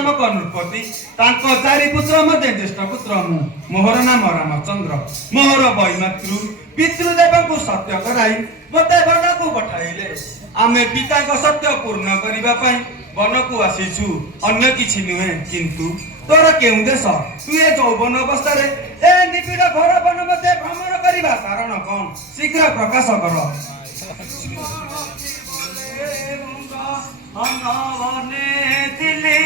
नामक नृपति चारि पुत्र मध्य ज्येष्ठ पुत्र मोहर नाम रामचंद्र मोहर वैमातृ पितृदेव को सत्य कराई मते वन को पठाइले आमे पिता को सत्य पूर्ण करने वन को आसीचु अन्य किछि नुहे किंतु तोर केउ देश तु ए यौवन अवस्था रे ए निबिड़ घर वन मध्य भ्रमण करिबा कारण कोन शीघ्र प्रकाश कर अनवने दिली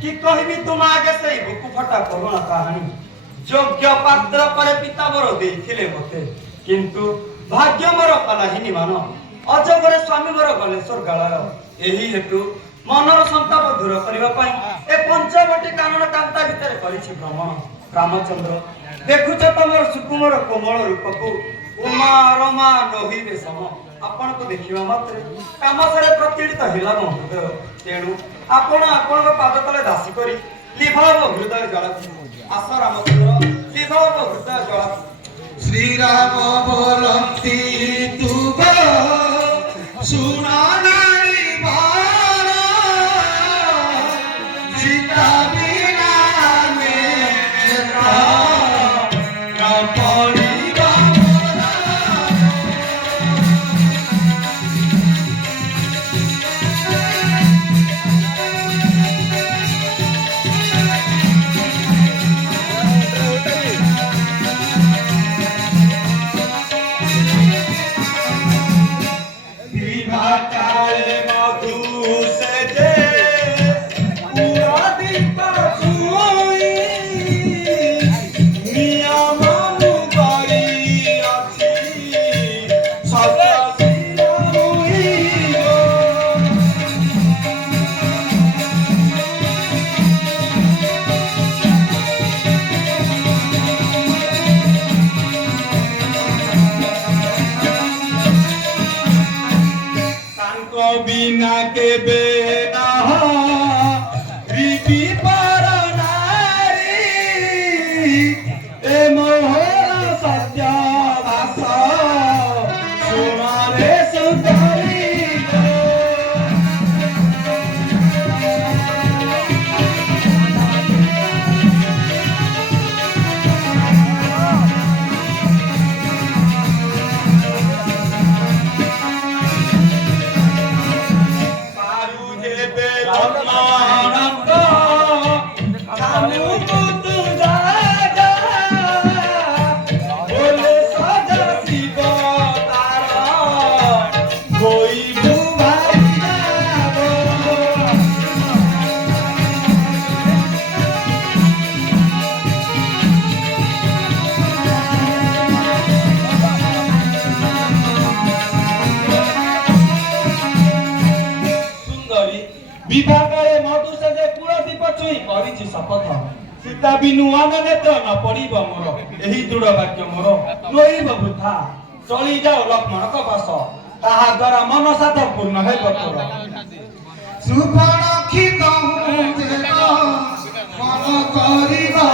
कि कहबी तुम आगे से बुकु फटा करुणा कहानी योग्य पात्र पर पिता मोर देथिले मते किंतु भाग्य मोर कलाहिनी मान अजगरे स्वामी मोर गले स्वर्गालय एही हेतु मनर संताप दूर करबा पई ए पंचवटी कानन कांता भितर करिछि भ्रमण रामचंद्र देखुछ तमर सुकुमार कोमल रूप को उमा रमा नहिबे सम आपण को देखिबा मात्रे कामसरे प्रतिष्ठित हिला न हृदय तेणु आपण आपण पाद तले दासी करी लिभाव हृदय जळत असं रामचंद्र लिभाव हृदय जळत श्रीराम बोलती तू सुना नारी बारा सीता बिना मेरा न पड़ीबा काले मधु से जे पूरा दीपा छुई मिया मानु बारी अछि सदा सिया हुई गो तांको बिना के बेना रीति पर नारी ए मोहन सत्य दास सुमारे सुंदरी विभागरे मधु से जे कुलदीप छुई करिछि शपथ सीता बिनु आनने तो न पड़िब मोर एही दृढ़ वाक्य मोर नोइब वृथा चली जाओ लक्ष्मण को बस ताहा द्वारा मनसा तो पूर्ण हेब तोर सुपरक्षित मन करिबा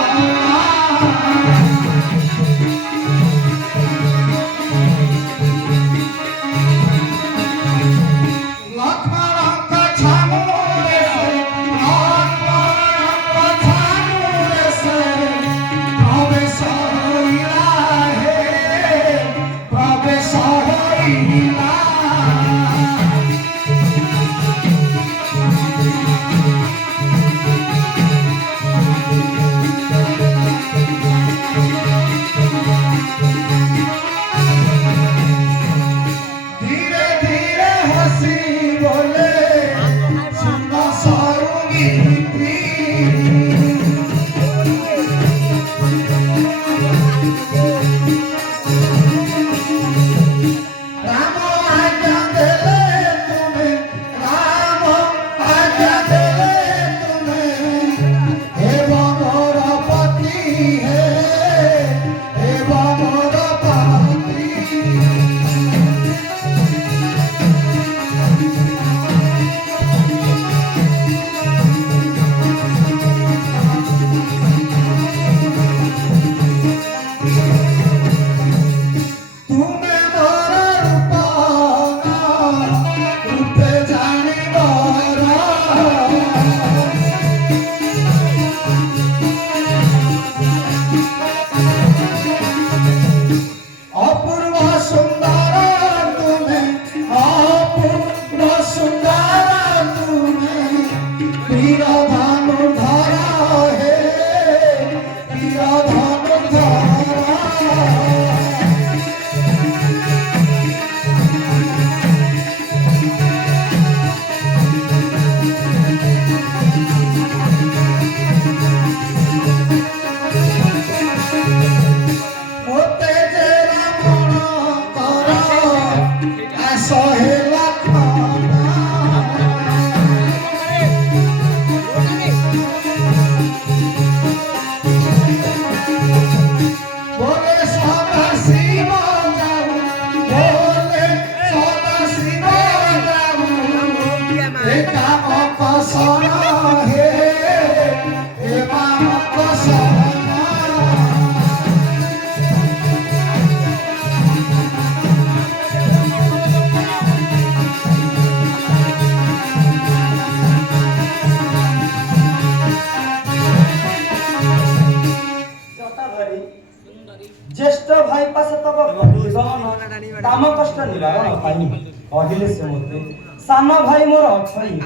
ज्येष्ठ भाई पासे तब जीवन काम कष्ट निवारण पाई कहले से मते सान भाई मोर अछई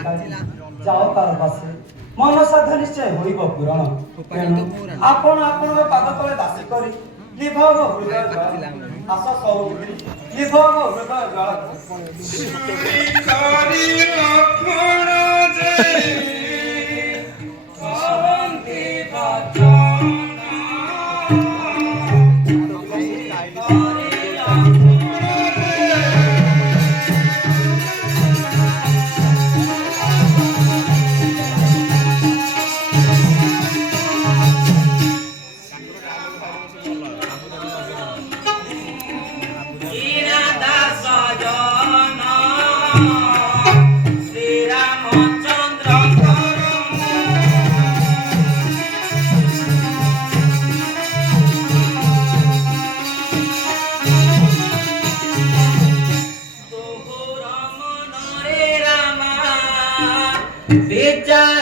जाओ तार पासे मन साध निश्चय होइब पूरण तेणु आपण आपण पाद तले दासी करी निभव हृदय जल आस सौमित्री निभव हृदय जल श्री करी लखन जय शांति बचना विचार